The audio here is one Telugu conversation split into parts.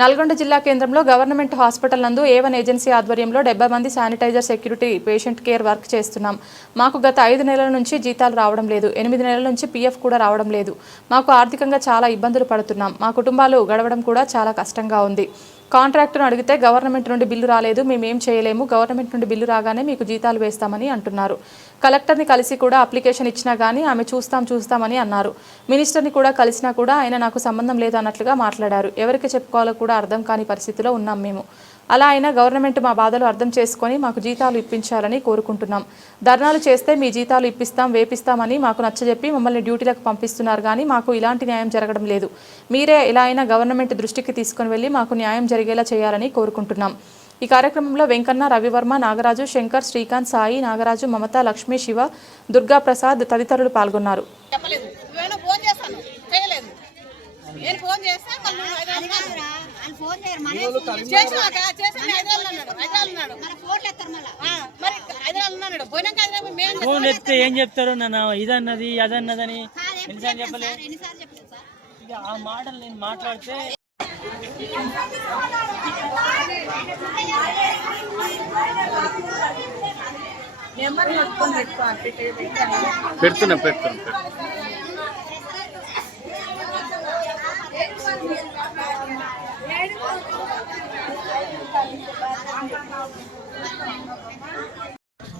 నల్గొండ జిల్లా కేంద్రంలో గవర్నమెంట్ హాస్పిటల్ నందు ఏవన్ ఏజెన్సీ ఆధ్వర్యంలో డెబ్బై మంది sanitiser security patient care work చేస్తున్నాం. మాకు గత ఐదు నెలల నుంచి జీతాలు రావడం లేదు. ఎనిమిది నెలల నుంచి పీఎఫ్ కూడా రావడం లేదు. మాకు ఆర్థికంగా చాలా ఇబ్బందులు పడుతున్నాం. మా కుటుంబాలు గడవడం కూడా చాలా కష్టంగా ఉంది. కాంట్రాక్టును అడిగితే గవర్నమెంట్ నుండి బిల్లు రాలేదు మేమేం చేయలేము గవర్నమెంట్ నుండి బిల్లు రాగానే మీకు జీతాలు వేస్తామని అంటున్నారు. కలెక్టర్ని కలిసి కూడా అప్లికేషన్ ఇచ్చినా కానీ ఆమె చూస్తాం చూస్తామని అన్నారు. మినిస్టర్ని కూడా కలిసినా కూడా ఆయన నాకు సంబంధం లేదు అన్నట్లుగా మాట్లాడారు. ఎవరికి చెప్పుకోవాలో కూడా అర్థం కాని పరిస్థితిలో ఉన్నాం మేము. అలా అయినా గవర్నమెంట్ మా బాధలు అర్థం చేసుకొని మాకు జీతాలు ఇప్పించాలని కోరుకుంటున్నాం. ధర్నాలు చేస్తే మీ జీతాలు ఇప్పిస్తాం వేపిస్తామని మాకు నచ్చజెప్పి మమ్మల్ని డ్యూటీలకు పంపిస్తున్నారు కానీ మాకు ఇలాంటి న్యాయం జరగడం లేదు. మీరే ఎలా అయినా గవర్నమెంట్ దృష్టికి తీసుకొని వెళ్ళి మాకు న్యాయం జరిగేలా చేయాలని కోరుకుంటున్నాం. ఈ కార్యక్రమంలో వెంకన్న రవివర్మ నాగరాజు శంకర్ శ్రీకాంత్ సాయి నాగరాజు మమత లక్ష్మీ శివ దుర్గా ప్రసాద్ తదితరులు పాల్గొన్నారు. చెప్పలేదు. ఫోన్ చేస్తాను. చేయలేదు. నేను ఫోన్ చేస్తే ఫోన్ చేయరు. ఏం చెప్తారు నన్ను? ఇదన్నది అదన్నదని ఎన్నిసార్లు చెప్పలేదు చెప్పలే? సార్? ఎన్నిసార్లు చెప్పలేదు సార్? ఇక ఆ మాటలు నేను మాట్లాడితే పెడుతున్నా పెడుతున్నా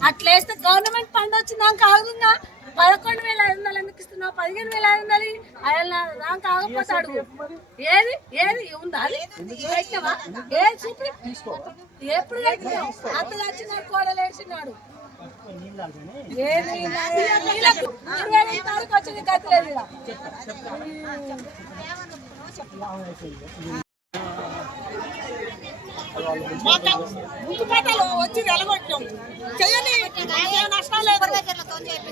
అట్లేస్తే గవర్నమెంట్ ఫండ్ వచ్చిందాక ఆగుతుందా? పదకొండు వేల ఐదు వందలు ఎందుకు ఇస్తున్నావు? పదిహేను వేల ఐదు వందలు ఆగపోతే అడుగు. ఏది? ఏది? ఉందా? అది? పెట్టినవా ఏది చూపి? ఎప్పుడు కట్టినావు అత్త వచ్చినాడు కోడలు తారీఖు వచ్చింది. ముక్కుపేటలో వచ్చి నిలబెట్టాం చేయని నష్టం లేదు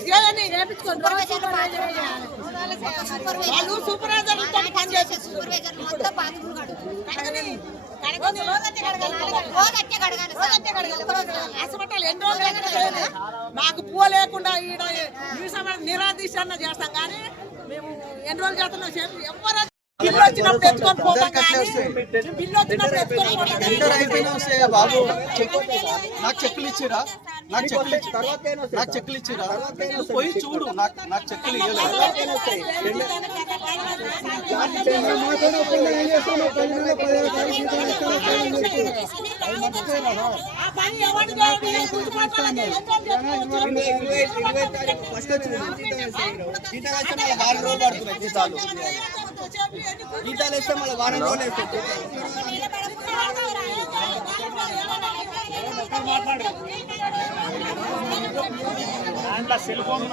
చేయని చేపిస్తారు. సూపర్వైజర్ వాళ్ళు సూపర్వైజర్లతో పని మొత్తం కడగని హాస్పిటల్ ఎన్ని రోజులు మాకు పూ లేకుండా ఈడ నిరాదీశాన్న చేస్తాం కానీ మేము ఎన్ని రోజులు చేస్తున్నాం ఎవరు బిల్లు వచ్చినప్పుడు ఎత్తుకొని పోతాం కానీ బిల్లు వచ్చినప్పుడు ఎత్తుకొని పోతాం కానీ టెండర్ అయిపోయినా వస్తాయా బాబు నాకు చెక్కులు ఇచ్చిరా? నాకు చెక్కులు ఇచ్చి నాకు చెక్కులు ఇచ్చిరా? పోయి చూడు నాకు నాకు చెక్కులు ఇవ్వలేదు ఫస్ట్ వచ్చింది జీతాలు వేస్తే మళ్ళీ వారం రోజులు పడుతున్నాయి జీతాలు జీతాలు వేస్తే మళ్ళీ వారం రోజులు దాంట్లో సెల్ ఫోన్